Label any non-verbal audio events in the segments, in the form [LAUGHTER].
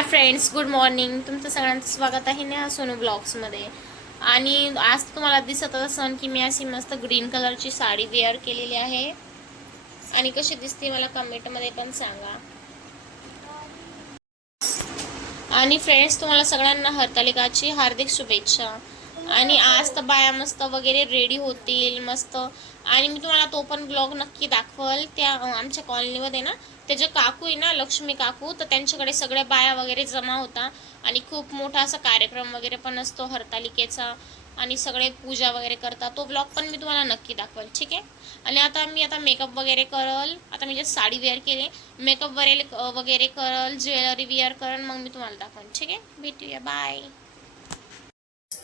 Hi friends good morning. तुमचं सगळ्यांचं स्वागत आहे ना सोनू ब्लॉग्समध्ये. आणि आज तुम्हाला दिसत असन की मी अशी मस्त ग्रीन कलरची साडी वेअर केलेली आहे. आणि कशी दिसते मला कमेंटमध्ये पण सांगा. आणि फ्रेंड्स तुम्हाला सगळ्यांना हरतालिकाची हार्दिक शुभेच्छा. आणि आज तर बाया मस्त वगैरे रेडी होतील मस्त. आणि मी तुम्हाला तो पण ब्लॉग नक्की दाखवल. त्या आमच्या कॉलनीमध्ये ना ते जे काकू आहे ना लक्ष्मी काकू तर त्यांच्याकडे सगळ्या बाया वगैरे जमा होता. आणि खूप मोठा असा कार्यक्रम वगैरे पण असतो हरतालिकेचा. आणि सगळे पूजा वगैरे करतात. तो ब्लॉग पण मी तुम्हाला नक्की दाखवेल ठीक आहे? आणि आता मी आता मेकअप वगैरे करल. आता मी जे साडी वेअर केली मेकअप वगैरे वगैरे करल ज्वेलरी वेअर करल मग मी तुम्हाला दाखवेल ठीक आहे? भेटूया बाय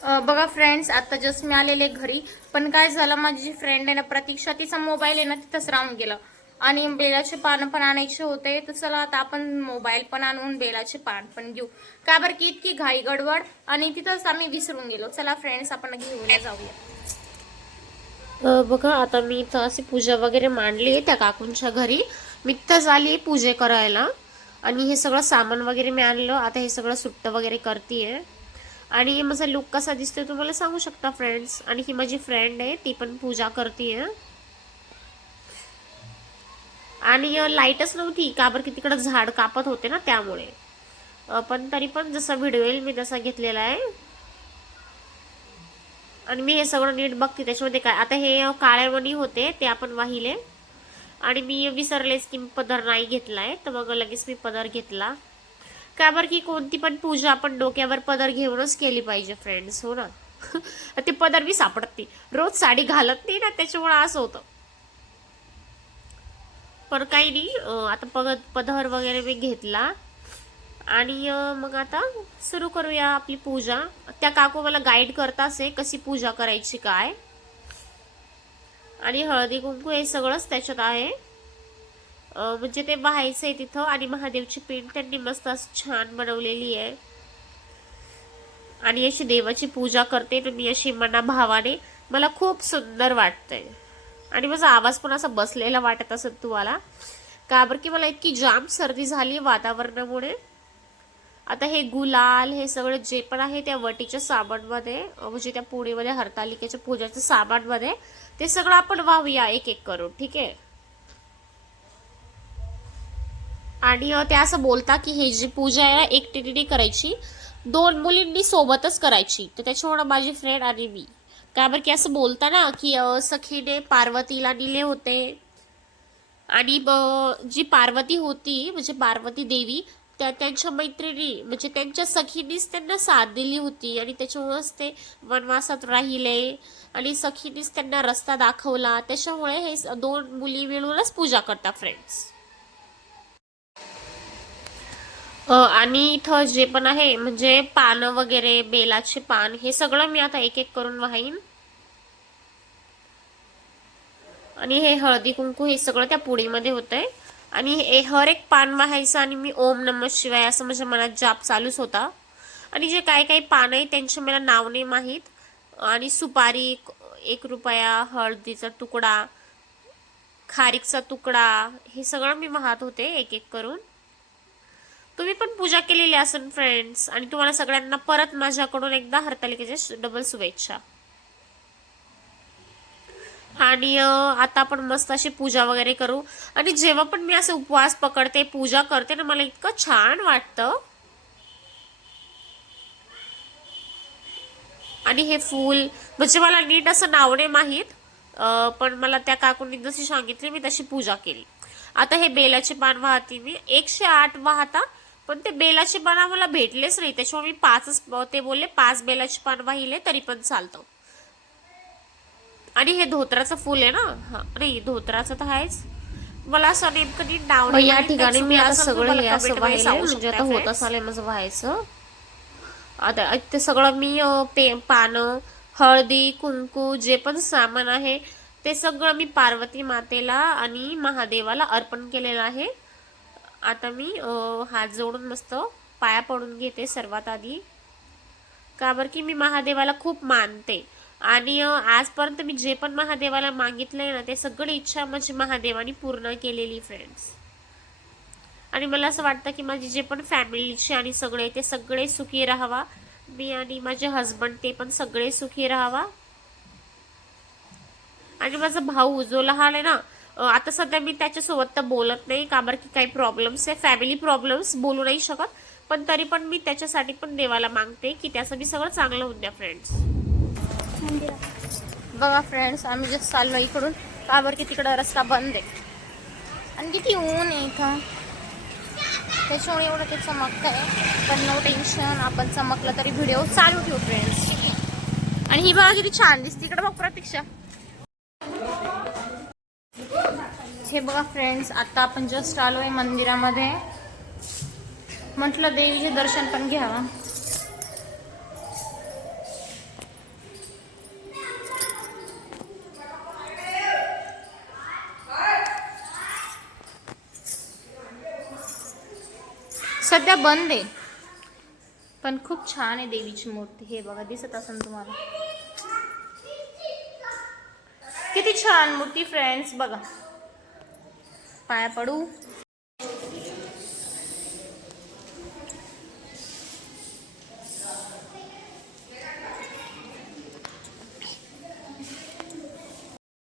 बघा फ्रेंड्स आता जस्ट मी आलेले घरी. पण काय झालं माझी जी फ्रेंड आहे ना प्रतीक्षा तिचा मोबाईल आहे ना तिथंच राहून गेलं. आणि बेलाचे पानं पण आणायचे होते तर चला आता आपण मोबाईल पण आणून बेलाचे पान पण घेऊ. का बरं की इतकी घाई गडबड? आणि तिथंच आम्ही विसरून गेलो. चला फ्रेंड्स आपण घेऊन जाऊया. बघा आता मी इथं अशी पूजा वगैरे मांडली आहे त्या काकूंच्या घरी. मी तिथंच आली पूजे करायला. आणि हे सगळं सामान वगैरे मी आणलं. आता हे सगळं सुट्ट वगैरे करते आणि माझा लुक कसा दिसतोय तुम्हाला सांगू शकता फ्रेंड्स आणि ही माझी फ्रेंड आहे ती पण पूजा करते आणि लाईटच नव्हती का बरं की तिकडं झाड कापत होते ना त्यामुळे. पण तरी पण जसा व्हिडिओ येईल मी तसा घेतलेला आहे. आणि मी हे सगळं नीट बघते त्याच्यामध्ये काय आता हे काळ्यामणी होते ते आपण वाहिले. आणि मी विसरलेच की मी पदर नाही घेतला आहे तर मग लगेच मी पदर घेतला. का बरं की कोणती पण पूजा आपण डोक्यावर पदर घेऊनच केली पाहिजे फ्रेंड्स हो ना? [LAUGHS] ते पदर मी सापडत नाही. रोज साडी घालत नाही ना त्याच्यामुळे असं होतं. पण काही नाही आता पग पदर वगैरे मी घेतला. आणि मग आता सुरू करूया आपली पूजा. त्या काकू मला गाईड करताच कशी पूजा करायची काय. आणि हळदी कुंकू हे सगळंच त्याच्यात आहे. म्हणजे ते व्हायचं आहे तिथं आणि महादेवची पिंड त्यांनी मस्त असं छान बनवलेली आहे. आणि अशी देवाची पूजा करते तर मी अशी मनाभावाने. मला खूप सुंदर वाटतंय. आणि माझा आवाज पण असा बसलेला वाटत असत तुम्हाला. का बरं की मला इतकी जाम सर्दी झाली वातावरणामुळे. आता हे गुलाल हे सगळं जे पण आहे त्या वटीच्या साबणमध्ये म्हणजे त्या पुणेमध्ये हरतालिकेच्या पूजाच्या साबणमध्ये ते सगळं आपण वाहूया एक एक करून ठीक आहे? आणि ते असं बोलता की हे जी पूजा आहे एकटीने करायची. दोन मुलींनी सोबतच करायची. तर त्याच्यामुळं माझी फ्रेंड आणि मी. का बरं की असं बोलता ना की सखीने पार्वतीला नेले होते. आणि जी पार्वती होती म्हणजे पार्वती देवी त्या त्यांच्या मैत्रिणी म्हणजे त्यांच्या सखीनीच त्यांना साथ दिली होती. आणि त्याच्यामुळेच ते वनवासात राहिले. आणि सखीनीच त्यांना रस्ता दाखवला. त्याच्यामुळे हे दोन मुली मिळूनच पूजा करतात फ्रेंड्स आणि इथं जे पण आहे म्हणजे पानं वगैरे बेलाचे पान हे सगळं मी आता एक एक करून वाहीन. आणि हे हळदी कुंकू हे सगळं त्या पुडीमध्ये होतंय. आणि हे हर एक पान वाहायचं आणि मी ओम नम शिवाय असं माझ्या मनात जाप चालूच होता. आणि जे काही काही पानं आहे त्यांचे मला नाव नाही माहीत. आणि सुपारी एक- एक रुपया हळदीचा तुकडा खारीकचा तुकडा हे सगळं मी वाहत होते एक एक करून. तुम्ही पण पूजा केलेली असेल फ्रेंड्स आणि तुम्हाला सगळ्यांना परत माझ्याकडून एकदा हरतालिकेच्या डबल शुभेच्छा. आणि आता आपण मस्त अशी पूजा वगैरे करू. आणि जेव्हा पण मी असं उपवास पकडते पूजा करते ना मला इतकं छान वाटतं. आणि हे फूल म्हणजे मला नीट असं नाव नाही माहीत अं, पण मला त्या काकूंनी जशी सांगितली मी तशी पूजा केली. आता हे बेलाचे पान वाहते मी. एकशे आठ वाहता पण ते बेलाचे पान मला भेटलेच नाही. त्याच्यामुळे मी पाचच ते बोलले पाच बेलाचे पान वाहिले तरी पण चालतं. आणि हे धोत्राचं फुल आहे ना? हा नाही धोत्राचं तर आहेच. मला असं नेमकं नीट नाव या. ठिकाणी मी आता सगळं हे असं म्हणजे आता होत. आलंय माझं व्हायचं. आता ते सगळं मी पे पानं हळदी कुंकू जे पण सामान आहे ते सगळं मी पार्वती मातेला आणि महादेवाला अर्पण केलेलं आहे. आता मी हात जोडून मस्त पाया पडून घेते सर्वात आधी. का बरं की मी महादेवाला खूप मानते. आणि आजपर्यंत मी जे पण महादेवाला मागितलंय ना ते सगळी इच्छा माझी महादेवाने पूर्ण केलेली फ्रेंड्स आणि मला असं वाटतं की माझी जे पण फॅमिलीचे आणि सगळे ते सगळे सुखी राहावा. मी आणि माझे हस्बंड ते पण सगळे सुखी राहावा. आणि माझा भाऊ जो लहान आहे ना आता सध्या मी त्याच्यासोबत तर बोलत नाही का बरं की काही प्रॉब्लेम्स आहे फॅमिली प्रॉब्लेम्स बोलू नाही शकत. पण तरी पण मी त्याच्यासाठी पण देवाला मागते की त्याचं मी सगळं चांगलं होऊन द्या फ्रेंड्स बघा फ्रेंड्स आम्ही जस्ट चाललो इकडून. का बरं की तिकडं रस्ता बंद आहे? आणि किती ऊन आहे इथं. त्याच्यामुळे एवढं ते चमकत आहे पण नो टेन्शन आपण चमकलं तरी व्हिडिओ चालू ठेवू फ्रेंड्स ठीक आहे आणि ही बघा किती छान दिसते. इकडं बघ प्रतीक्षा. हे बघा फ्रेंड्स आता आपण जस्ट आलो आहे मंदिरामध्ये. म्हटलं देवीचे दर्शन पण घ्यावा. सध्या बंद आहे. पण खूप छान आहे देवीची मूर्ती. हे बघा दिसत असेल तुम्हाला. किती छान मूर्ती फ्रेंड्स बघा. पाया पडू.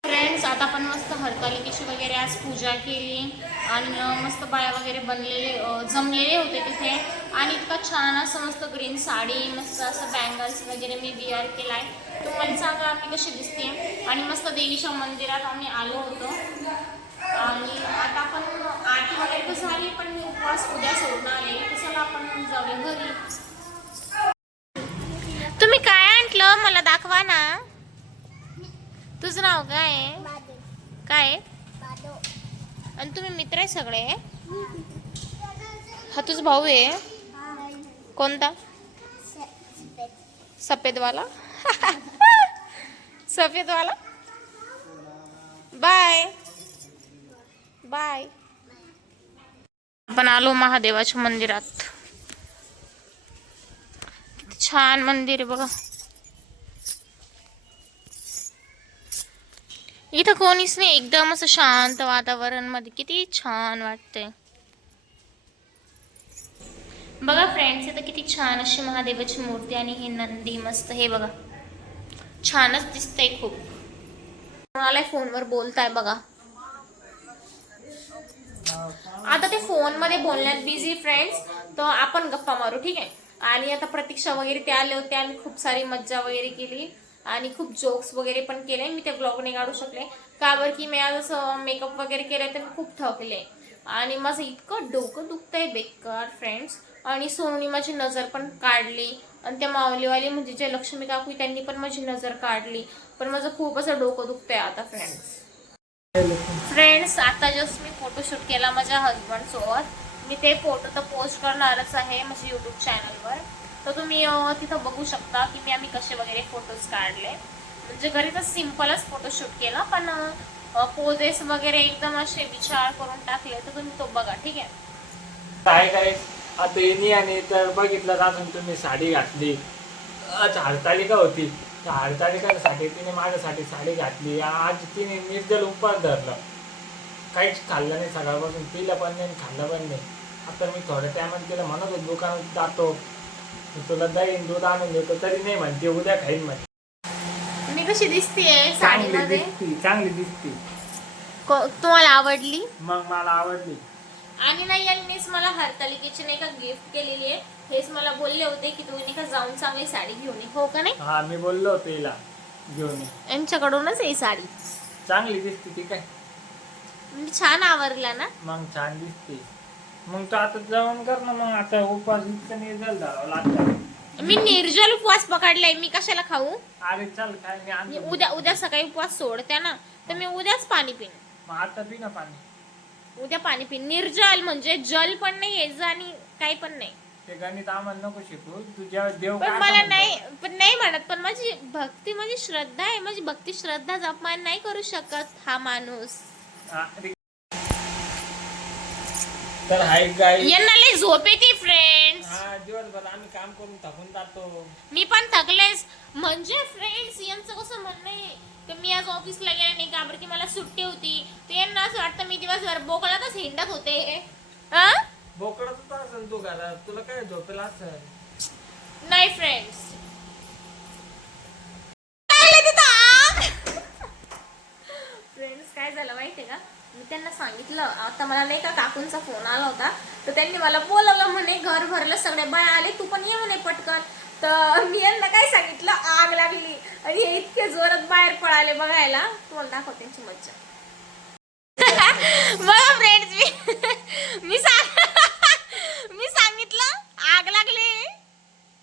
फ्रेंड्स आता आपण मस्त हरतालिकेची वगैरे आज पूजा केली आणि मस्त बाया वगैरे बनलेले जमलेले होते तिथे. आणि इतका छान असं मस्त ग्रीन साडी मस्त असं बँगल्स वगैरे मी बिअर केला आहे तुम्हाला सांगा आम्ही कशी दिसते आणि मस्त देवीच्या मंदिरात आम्ही आलो होतो. आणि आता आपण आरती वगैरे तर झाली पण मी उपवास उद्या आले तसं आपण जाऊया घरी. तुम्ही काय आणलं? मला दाखवा ना. तुझं नाव काय आहे? काय आहे? आणि तुम्ही मित्र आहे सगळे? हा तुझा भाऊ आहे? कोणता? सफेदवाला? [LAUGHS] सफेदवाला? बाय. बाय. आपण आलो महादेवाच्या मंदिरात. किती छान मंदिर आहे बघा. इथं कोणीच नाही एकदम असं शांत वातावरणमध्ये किती छान वाटतंय. बघा फ्रेंड्स इथं किती छान अशी महादेवाची मूर्ती आणि हे नंदी मस्त हे बघा. छानच दिसतंय खूप. मला फोनवर बोलताय बघा. आता ते फोनमध्ये बोलण्यात बिझी फ्रेंड्स तर आपण गप्पा मारू ठीक आहे? आणि आता प्रतीक्षा वगैरे ते आले होते आणि खूप सारी मज्जा वगैरे केली. आणि खूप जोक्स वगैरे पण केले. मी ते ब्लॉग नाही काढू शकले. का बरं की मी आज असं मेकअप वगैरे केलं तर मी खूप थकले. आणि माझं इतकं डोकं दुखतंय बेकार फ्रेंड्स आणि सोनूनी माझी नजर पण काढली. आणि त्या माऊलीवाली म्हणजे जे लक्ष्मी काकू आहे, त्यांनी पण माझी नजर काढली. पण माझं खूप असं डोकं दुखतंय आता फ्रेंड्स फ्रेंड्स आता जस्ट मी फोटोशूट केला माझ्या हजबंडसोबत मी ते फोटो तर पोस्ट करणारच आहे माझ्या यूट्यूब चॅनलवर तर तुम्ही तिथं बघू शकता की मी आम्ही कसे वगैरे फोटोज काढले. म्हणजे घरी तर सिम्पलच फोटोशूट केला पण पोजेस वगैरे एकदम असे विचार करून टाकले तर तुम्ही तो बघा ठीक आहे? काय काय? आता येणी आणि तर बघितलं अजून तुम्ही साडी घातली? अच्छा हरतालिका होती. त्या हरतालिकासाठी तिने माझ्यासाठी साडी घातली. आज तिने निर्जल उपवास धरला. काहीच खाल्लं नाही सकाळपासून पिलं पण नाही खाल्लं पण नाही. आता मी थोड्या टायमात तिला म्हणत होतो दुकानात जातो. तुला दहीन दूध आणून देतो तरी नाही म्हणते उद्या खाईन म्हणते. मी कशी दिसतेय चांगली साडीमध्ये? दिसती चांगली दिसती. को- तुम्हाला आवडली? मग मला आवडली. आणि नाही यांनीच मला हरतालिकेची नाही का गिफ्ट केलेली आहे. हेच मला बोलले होते की तू नाही का जाऊन चांगली साडी घेऊन ये हो का नाही? हा मी बोललो होतो हिला घेऊन ये. यांच्याकडूनच आहे ही साडी. चांगली दिसती ती काय? म्हणजे छान आवरला ना? मग छान दिसते मग तो आता जेवण कर ना मग आता उपास इतकं निर्जल लागतं मी निर्जल उपवास पकडलाय मी कशाला खाऊ? अरे चल काय मी मी आणतो उद्या उद्या सकाळी उपवास सोडते ना तर मी उद्याच पाणी पिन. मग आता पी ना पाणी. उद्या पाणी पिन. निर्जल म्हणजे जल पण नाही यायचं आणि काही पण नाही. ते गणित आम्हाला नको शिकू. तुझ्या देव पण काय मला म्हणतो? नाही पण नाही म्हणत पण माझी भक्ती माझी श्रद्धा आहे. माझी भक्ती श्रद्धा अपमान नाही करू शकत हा माणूस. तर हाय गाई यांना लय झोप येते फ्रेंड्स हा दिवसभर आम्ही काम करून थकून जातो. मी पण थकलेच. म्हणजे फ्रेंड्स यांचं कसं म्हणणं आहे की मी आज ऑफिसला गेले नाही का बरं की मला सुट्टी होती. तर यांना असं वाटतं मी दिवसभर बोकळातच हिंडत होते. हा? बोकडाच असेल तू घरात तुला काय झोपेला असेल? नाही फ्रेंड्स फ्रेंड्स काय झालं माहितीये का? मी त्यांना सांगितलं आता मला नाही का काकूंचा फोन आला होता. तर त्यांनी मला बोलवलं म्हणे घर भरलं सगळे बाया आले तू पण ये म्हणे पटकन. तर मी यांना काय सांगितलं? आग लागली. आणि हे इतके जोरात बाहेर पळाले बघायला. तुम्हाला दाखव त्यांची मज्जा. [LAUGHS] बघा फ्रेंड्स मी मी सांग मी सांगितलं आग लागली.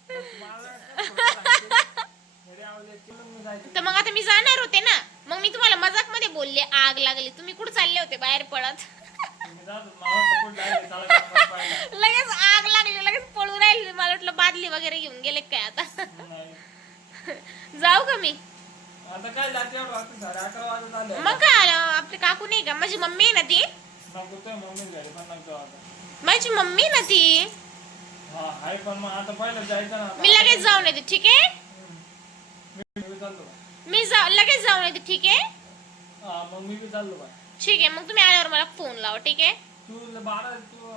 [LAUGHS] तर मग आता मी जाणार होते ना. मग मी तुम्हाला मजाकमध्ये बोलले आग लागली. तुम्ही कुठे चालले होते बाहेर पळत लगेच आग लागली लगेच पळून राहिली. मला वाटलं बादली वगैरे घेऊन गेले काय आता? जाऊ का मी? मग काय आलं? आपले काकू नाही का? माझी मम्मी आहे ना ती? माझी मम्मी आहे ना ती? मी लगेच जाऊन येते ठीक आहे? मी जा लगेच जाऊन येते ठीक आहे? हा मग मी बी चाललो बा ठीक आहे मग तुम्ही आल्यावर मला फोन लावा ठीक आहे? तू ल- बारा तू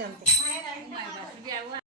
gente. Bueno.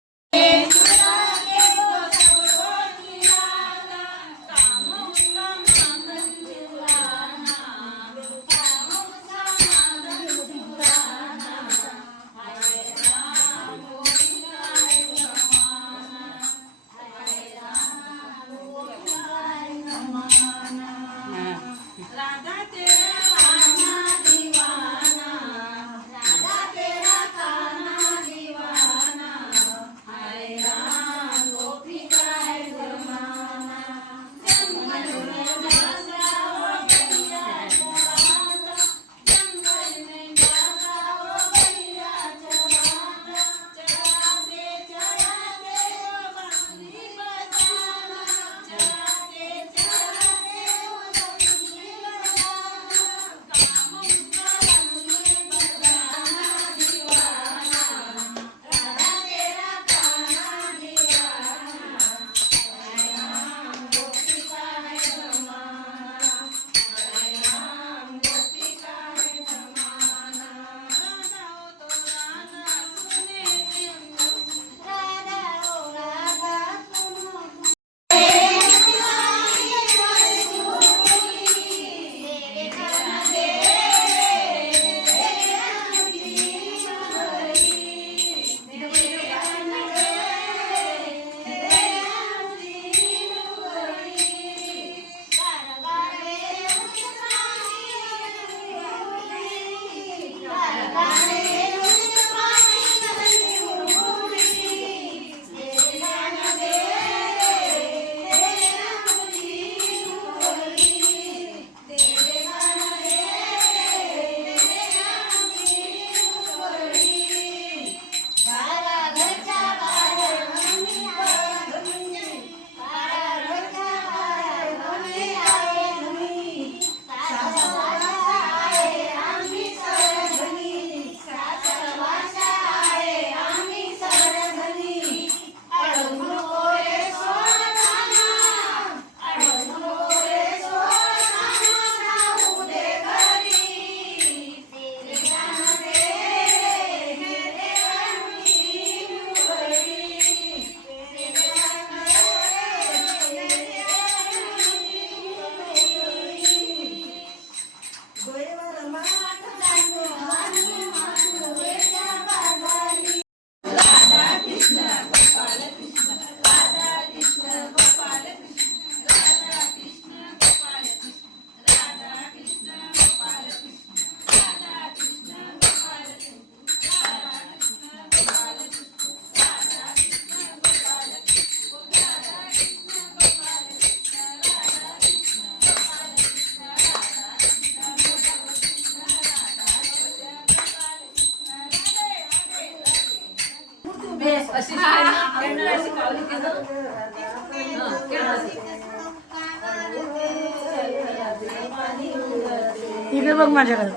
इकडे बघ माझ्याकडे.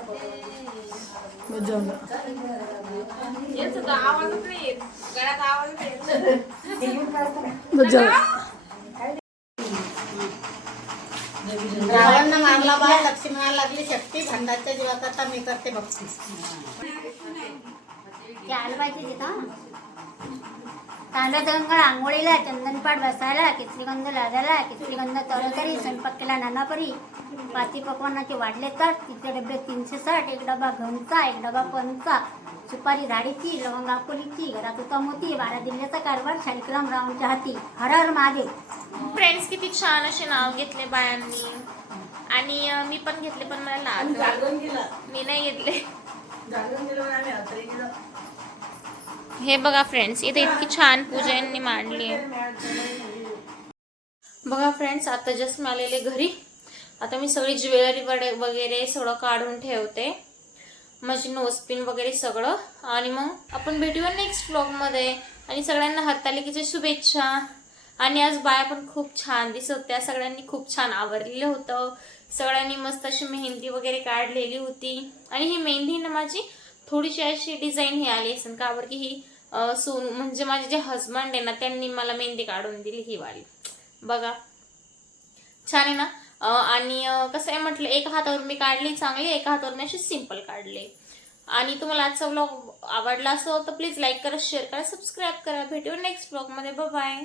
रावण मारला बाय लक्ष्मणाला लागली शक्ती भंडाच्या जीवाकरता मी करते भक्ती. ते आलं पाहिजे तिथं तांदूळ गंगा आंघोळीला चंदनपाठ बसायला किचलीगंध लादायला किचलीगंध तळकरी स्वयंपाक केला नानापरी पाची पकवानाचे वाढले तर तिचे डबे तीनशे साठ एक डबा घनचा एक डबा पंचा सुपारी झाडीची लवंग अकोलीची घरात होता मोती बारा जिल्ह्याचा कारभार शालिग्राम रावणच्या हाती. हर हर महादेव. फ्रेंड्स किती छान असे नाव घेतले बायांनी. आणि मी पण घेतले पण मला लाज मी नाही घेतले. हे बघा फ्रेंड्स इथे इतकी छान पूजेंनी मांडली आहे. बघा फ्रेंड्स आता जस्ट मी आलेले घरी. आता मी सगळी ज्वेलरी वगैरे सगळं काढून ठेवते. माझी नोजपिन वगैरे सगळं. आणि मग आपण भेटूया नेक्स्ट ब्लॉगमध्ये आणि सगळ्यांना हरतालिकेच्या शुभेच्छा. आणि आज बाया पण खूप छान दिसत होत्या. सगळ्यांनी खूप छान आवरलेलं होतं. सगळ्यांनी मस्त अशी मेहंदी वगैरे काढलेली होती. आणि ही मेहंदी ना माझी थोडीशी अशी डिझाईन ही आली असेल का बरं की ही सोन म्हणजे माझे जे हजबंड आहे ना त्यांनी मला मेहंदी काढून दिली ही वाली. बघा. छान आहे ना? आणि कसं आहे म्हटलं एका हातावर मी काढली चांगली एका हातावर मी अशी सिंपल काढले. आणि तुम्हाला आजचा ब्लॉग आवडला असं तर प्लीज लाईक करा शेअर करा सबस्क्राईब करा. भेटू नेक्स्ट ब्लॉगमध्ये बाय